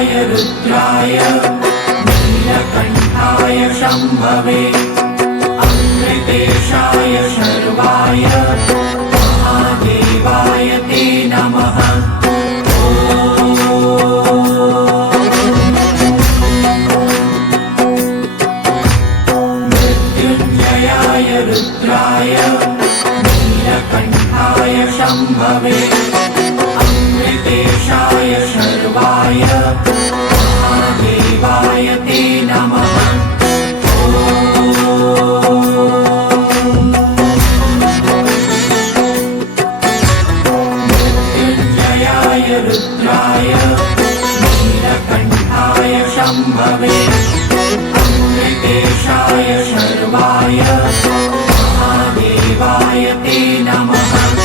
रुद्राय नीलकण्ठाय शम्भवे अमृतेशाय शर्वाय महादेवाय ते नमः। मृत्युञ्जयाय रुद्राय नीलकण्ठाय शम्भवे अमृतेशाय शर्वाय महादेवाय ते नमः। मृत्युञ्जयाय रुद्राय नीलकण्ठाय शम्भवे अमृतेशाय शर्वाय महादेवाय ते नमः।